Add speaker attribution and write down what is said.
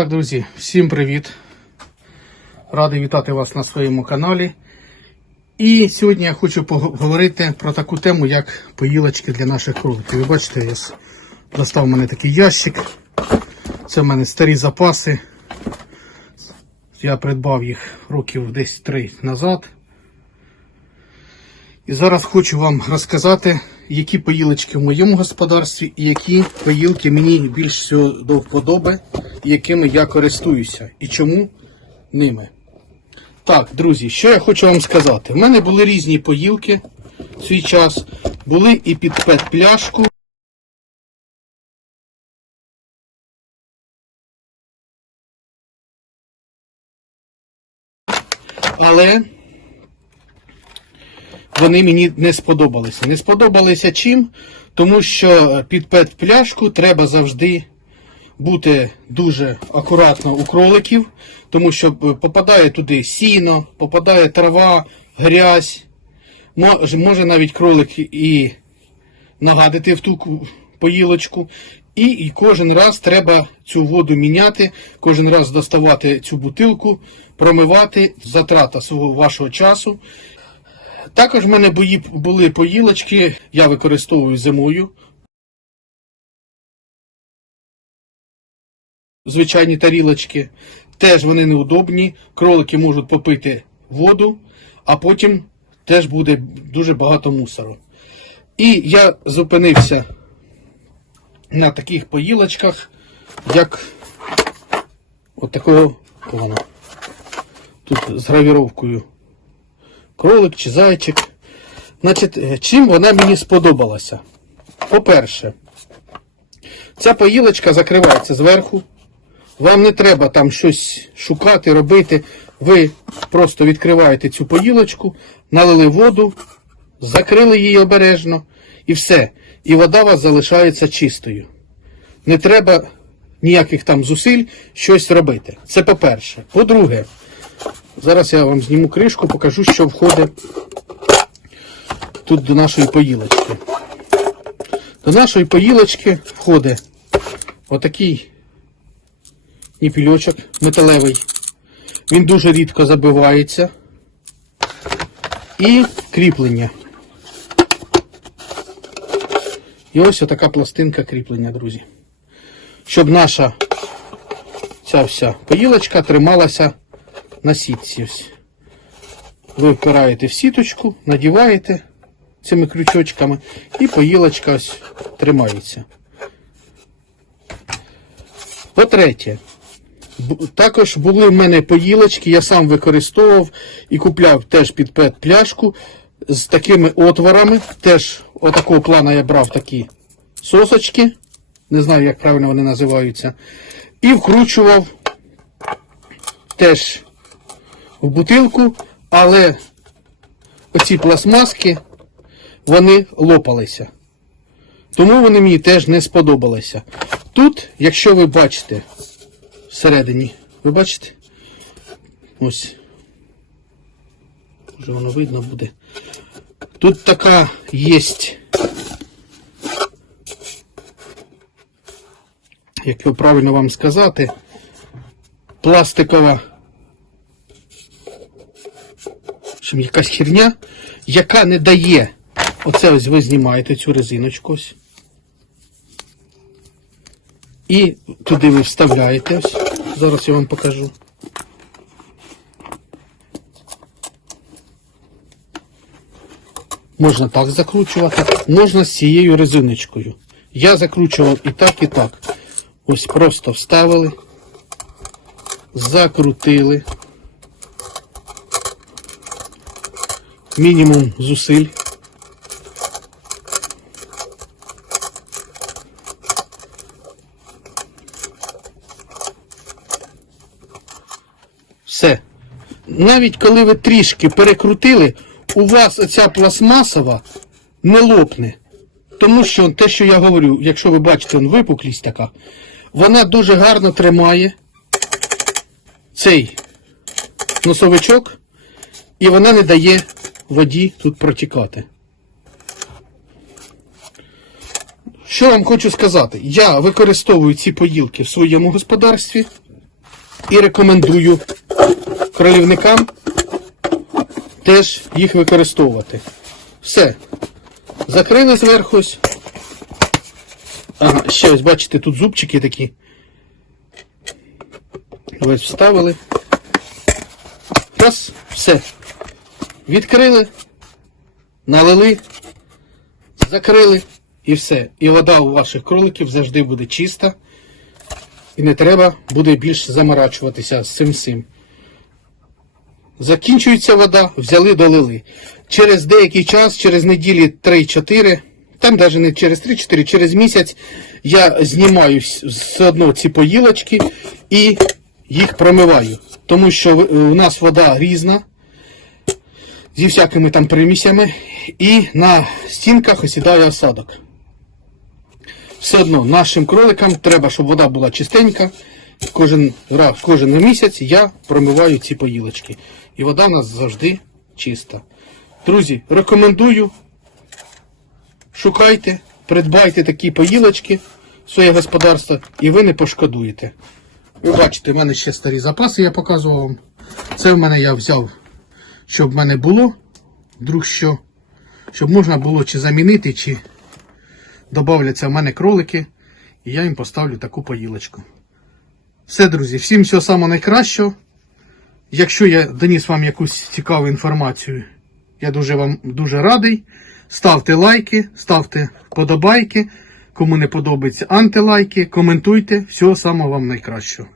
Speaker 1: Так, друзі, всім привіт! Радий вітати вас на своєму каналі. І сьогодні я хочу поговорити про таку тему, як поїлочки для наших кроликів. Ви бачите, я достав мене такий ящик. Це в мене старі запаси. Я придбав їх років десь три назад. І зараз хочу вам розказати, які поїлочки в моєму господарстві і які поїлки мені більш всього до вподоби, якими я користуюся і чому ними. Так, друзі, що я хочу вам сказати. В мене були різні поїлки в свій час. Були і під пляшку. Але вони мені не сподобалися. Не сподобалися чим? Тому що під пляшку треба завжди бути дуже акуратно у кроликів, тому що попадає туди сіно, попадає трава, грязь. Може, навіть кролик і нагадити в ту поїлочку. І кожен раз треба цю воду міняти, кожен раз доставати цю бутилку, промивати, затрата свого вашого часу. Також в мене були поїлочки, я використовую зимою. Звичайні тарілочки. Теж вони неудобні. Кролики можуть попити воду, а потім теж буде дуже багато мусору. І я зупинився на таких поїлочках, як от такого плану. Тут з гравіровкою кролик чи зайчик. Значить, е, чим вона мені сподобалася? По-перше, ця поїлочка закривається зверху. Вам не треба там щось шукати, робити. Ви просто відкриваєте цю поїлочку, налили воду, закрили її обережно і все. І вода у вас залишається чистою. Не треба ніяких там зусиль щось робити. Це по-перше. По-друге, зараз я вам зніму кришку, покажу, що входить тут до нашої поїлочки. До нашої поїлочки входить отакий ніпільочок металевий. Він дуже рідко забивається. І кріплення. І ось така пластинка кріплення, друзі. Щоб наша ця вся поїлочка трималася на сітці. Ви впираєте в сіточку, надіваєте цими крючочками, і поїлочка ось тримається. По-третє, також були в мене поїлочки, я сам використовував і купляв теж під пет пляшку з такими отворами. Теж отакого плана я брав такі сосочки, не знаю, як правильно вони називаються, і вкручував теж в бутилку, але оці пластмаски вони лопалися. Тому вони мені теж не сподобалися. Тут, якщо ви бачите, всередині, ви бачите? Ось. Вже воно видно буде. Тут така є, як його правильно вам сказати, пластикова общем, якась херня, яка не дає. Оце ось ви знімаєте цю резиночку ось. І туди ви вставляєте ось. Зараз я вам покажу. Можна так закручувати, можна з цією резиночкою. Я закручував і так, і так. Ось просто вставили, закрутили. Мінімум зусиль. Все. Навіть коли ви трішки перекрутили, у вас оця пластмасова не лопне. Тому що те, що я говорю, якщо ви бачите, випуклість така, вона дуже гарно тримає цей носовичок, і вона не дає воді тут протікати. Що вам хочу сказати? Я використовую ці поїлки в своєму господарстві. і рекомендую кролівникам теж їх використовувати. Все. Закрили зверху. Ага, ще ось бачите, тут зубчики такі. Ось вставили. Раз, все. Відкрили, налили, закрили і все. І вода у ваших кроликів завжди буде чиста. І не треба буде більше заморачуватися з цим всім. Закінчується вода, взяли, долили. Через деякий час, через неділі 3-4, там навіть не через 3-4, через місяць я знімаю вс- все одно ці поїлочки і їх промиваю. Тому що е, у нас вода різна, зі всякими там примісями, і на стінках осідає осадок. Все одно нашим кроликам треба, щоб вода була чистенька. Кожен кожен місяць я промиваю ці поїлочки. І вода у нас завжди чиста. Друзі, рекомендую. Шукайте, придбайте такі поїлочки в своє господарство і ви не пошкодуєте. Ви бачите, в мене ще старі запаси, я показував вам. Це в мене я взяв, щоб в мене було, вдруг що, щоб можна було чи замінити, чи Добавляться в мене кролики, і я їм поставлю таку поїлочку. Все, друзі, всім всього самого найкращого. Якщо я доніс вам якусь цікаву інформацію, я дуже вам дуже радий. Ставте лайки, ставте вподобайки. Кому не подобається антилайки, коментуйте. Всього самого вам найкращого.